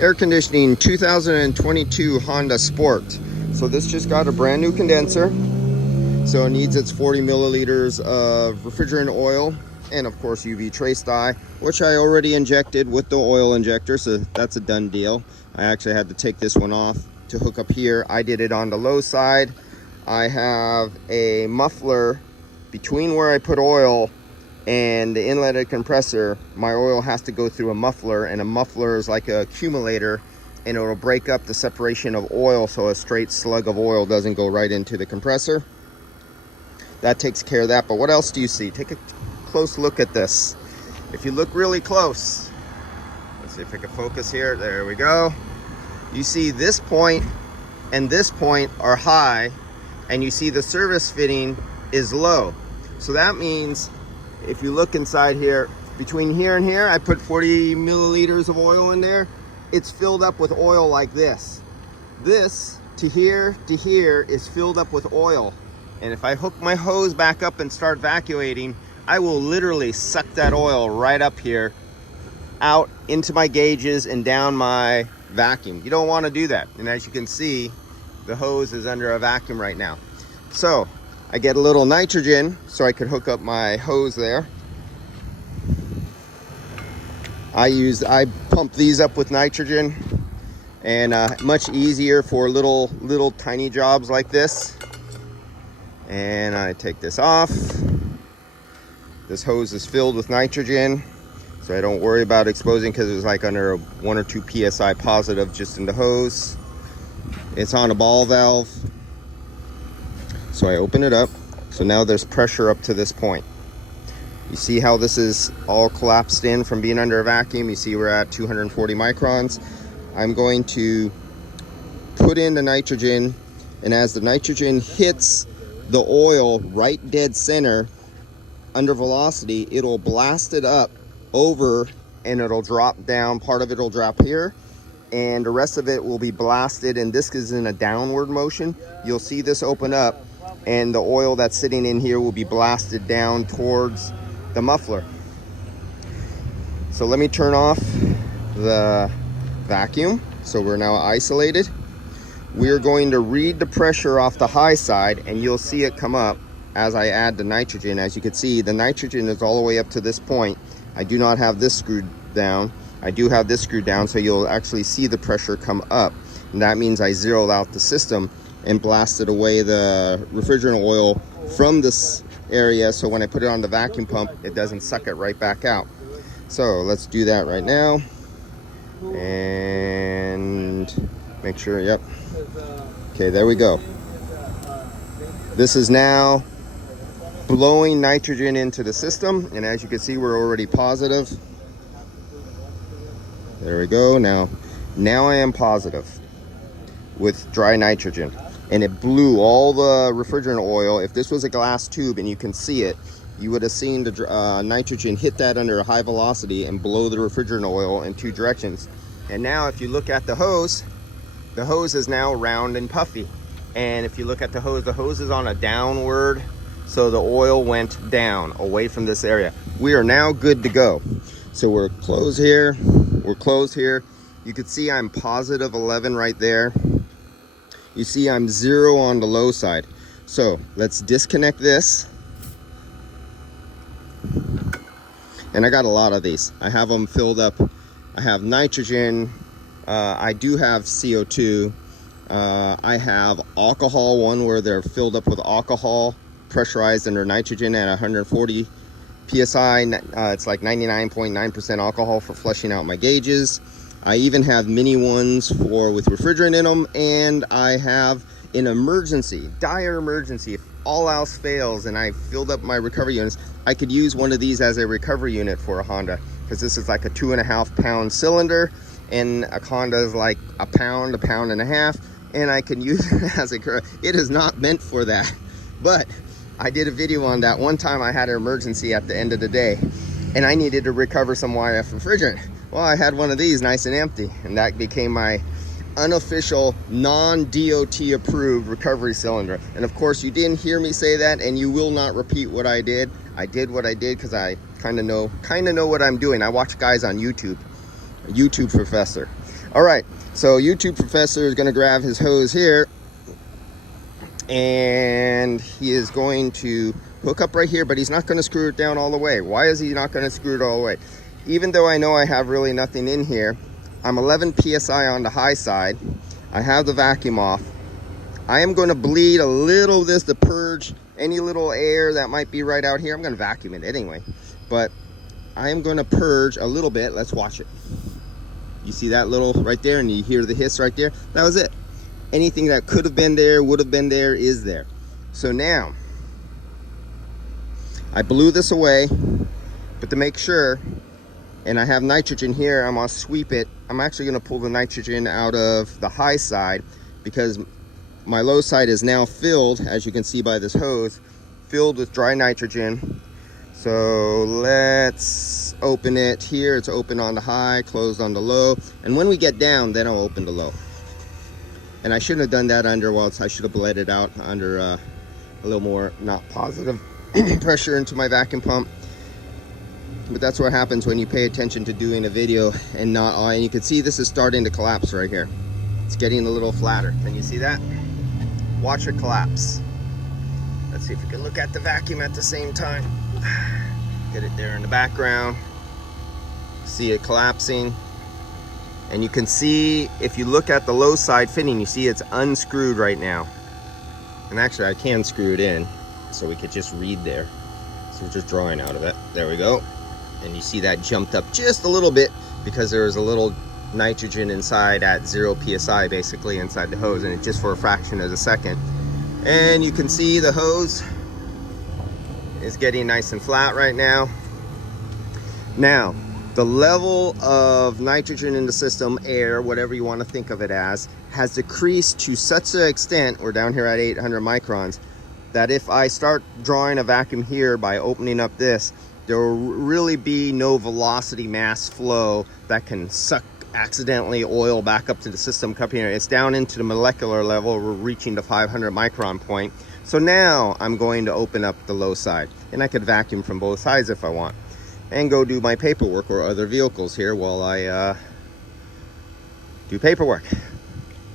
Air conditioning 2022 Honda Sport. So this just got a brand new condenser. So it needs its 40 milliliters of refrigerant oil and of course UV trace dye, which I already injected with the oil injector, so that's a done deal. I actually had to take this one off to hook up here. I did it on the low side. I have a muffler between where I put oil and the inletted compressor. My oil has to go through a muffler, and a muffler is like an accumulator, and it'll break up the separation of oil so a straight slug of oil doesn't go right into the compressor. That takes care of that. But what else do you see? Take a close look at this. If you look really close, let's see if I can focus here. There we go. You see this point and this point are high, and you see the service fitting is low. So that means if you look inside here, between here and here, I put 40 milliliters of oil in there. It's filled up with oil like this. This to here is filled up with oil. And if I hook my hose back up and start vacuating, I will literally suck that oil right up here, out into my gauges and down my vacuum. You don't want to do that. And as you can see, the hose is under a vacuum right now. So I get a little nitrogen so I could hook up my hose there. I pump these up with nitrogen, and much easier for little tiny jobs like this. And I take this off. This hose is filled with nitrogen, so I don't worry about exposing, because it was like under 1 or 2 psi positive just in the hose. It's on a ball valve, so I open it up. So now there's pressure up to this point. You see how this is all collapsed in from being under a vacuum? You see we're at 240 microns. I'm going to put in the nitrogen, and as the nitrogen hits the oil right dead center under velocity, it'll blast it up over, and it'll drop down. Part of it will drop here, and the rest of it will be blasted, and this is in a downward motion. You'll see this open up, and the oil that's sitting in here will be blasted down towards the muffler. So let me turn off the vacuum. So we're now isolated. We're going to read the pressure off the high side, and you'll see it come up as I add the nitrogen. As you can see, the nitrogen is all the way up to this point. I do not have this screwed down. I do have this screwed down, so you'll actually see the pressure come up. And that means I zeroed out the system and blasted away the refrigerant oil from this area, so when I put it on the vacuum pump, it doesn't suck it right back out. So let's do that right now. And make sure, yep. Okay, there we go. This is now blowing nitrogen into the system, and as you can see, we're already positive. There we go. Now I am positive with dry nitrogen, and it blew all the refrigerant oil. If this was a glass tube and you can see it, you would have seen the nitrogen hit that under a high velocity and blow the refrigerant oil in 2 directions. And now if you look at the hose is now round and puffy. And if you look at the hose is on a downward, so the oil went down away from this area. We are now good to go. So we're closed here. We're closed here. You can see I'm positive 11 right there. You see I'm 0 on the low side. So let's disconnect this. And I got a lot of these. I have them filled up. I have nitrogen. I do have CO2. I have alcohol, one where they're filled up with alcohol, pressurized under nitrogen at 140 psi. It's like 99.9% alcohol for flushing out my gauges. I even have mini ones with refrigerant in them, and I have an emergency, dire emergency. If all else fails and I filled up my recovery units, I could use one of these as a recovery unit for a Honda, because this is like a 2.5 pound cylinder, and a Honda is like a pound and a half, and I can use it as a, it is not meant for that. But I did a video on that. One time I had an emergency at the end of the day, and I needed to recover some YF refrigerant. Well, I had one of these nice and empty, and that became my unofficial, non-DOT approved recovery cylinder. And of course, you didn't hear me say that, and you will not repeat what I did. I did what I did because I kind of know what I'm doing. I watch guys on YouTube, a YouTube professor. All right, so YouTube professor is going to grab his hose here, and he is going to hook up right here, but he's not going to screw it down all the way. Why is he not going to screw it all the way? Even though I know I have really nothing in here, I'm 11 psi on the high side. I have the vacuum off. I am going to bleed a little of this to purge any little air that might be right out here. I'm going to vacuum it anyway, but I am going to purge a little bit. Let's watch it. You see that little right there, and you hear the hiss right there? That was it. Anything that could have been there, would have been there, is there. So now, I blew this away, but to make sure, and I have nitrogen here, I'm gonna sweep it. I'm actually gonna pull the nitrogen out of the high side because my low side is now filled, as you can see by this hose, filled with dry nitrogen. So let's open it here. It's open on the high, closed on the low. And when we get down, then I'll open the low. And I shouldn't have done that under, well, I should have bled it out under a little more not positive pressure into my vacuum pump. But that's what happens when you pay attention to doing a video and not all. And you can see this is starting to collapse right here. It's getting a little flatter. Can you see that? Watch it collapse. Let's see if we can look at the vacuum at the same time. Get it there in the background. See it collapsing. And you can see, if you look at the low side fitting, you see it's unscrewed right now. And actually I can screw it in so we could just read there. So we're just drawing out of it. There we go. And you see that jumped up just a little bit because there was a little nitrogen inside at 0 psi basically inside the hose, and it just for a fraction of a second. And you can see the hose is getting nice and flat right now. Now, the level of nitrogen in the system, air, whatever you want to think of it as, has decreased to such an extent, we're down here at 800 microns, that if I start drawing a vacuum here by opening up this, there will really be no velocity mass flow that can suck accidentally oil back up to the system cup here. It's down into the molecular level. We're reaching the 500 micron point. So now I'm going to open up the low side, and I could vacuum from both sides if I want, and go do my paperwork or other vehicles here while I do paperwork.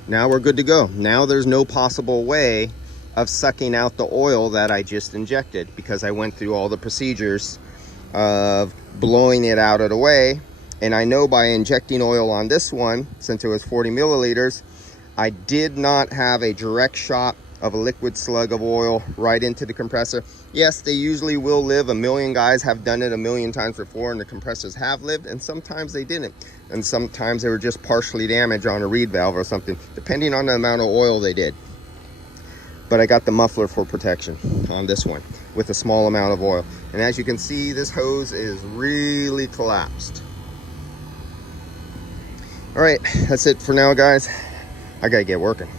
Now we're good to go. Now there's no possible way of sucking out the oil that I just injected because I went through all the procedures of blowing it out of the way. And I know by injecting oil on this one, since it was 40 milliliters, I did not have a direct shot of a liquid slug of oil right into the compressor. Yes, they usually will live. A million guys have done it a million times before, and the compressors have lived, and sometimes they didn't. And sometimes they were just partially damaged on a reed valve or something, depending on the amount of oil they did. But I got the muffler for protection on this one with a small amount of oil. And as you can see, this hose is really collapsed. All right, that's it for now, guys. I gotta get working.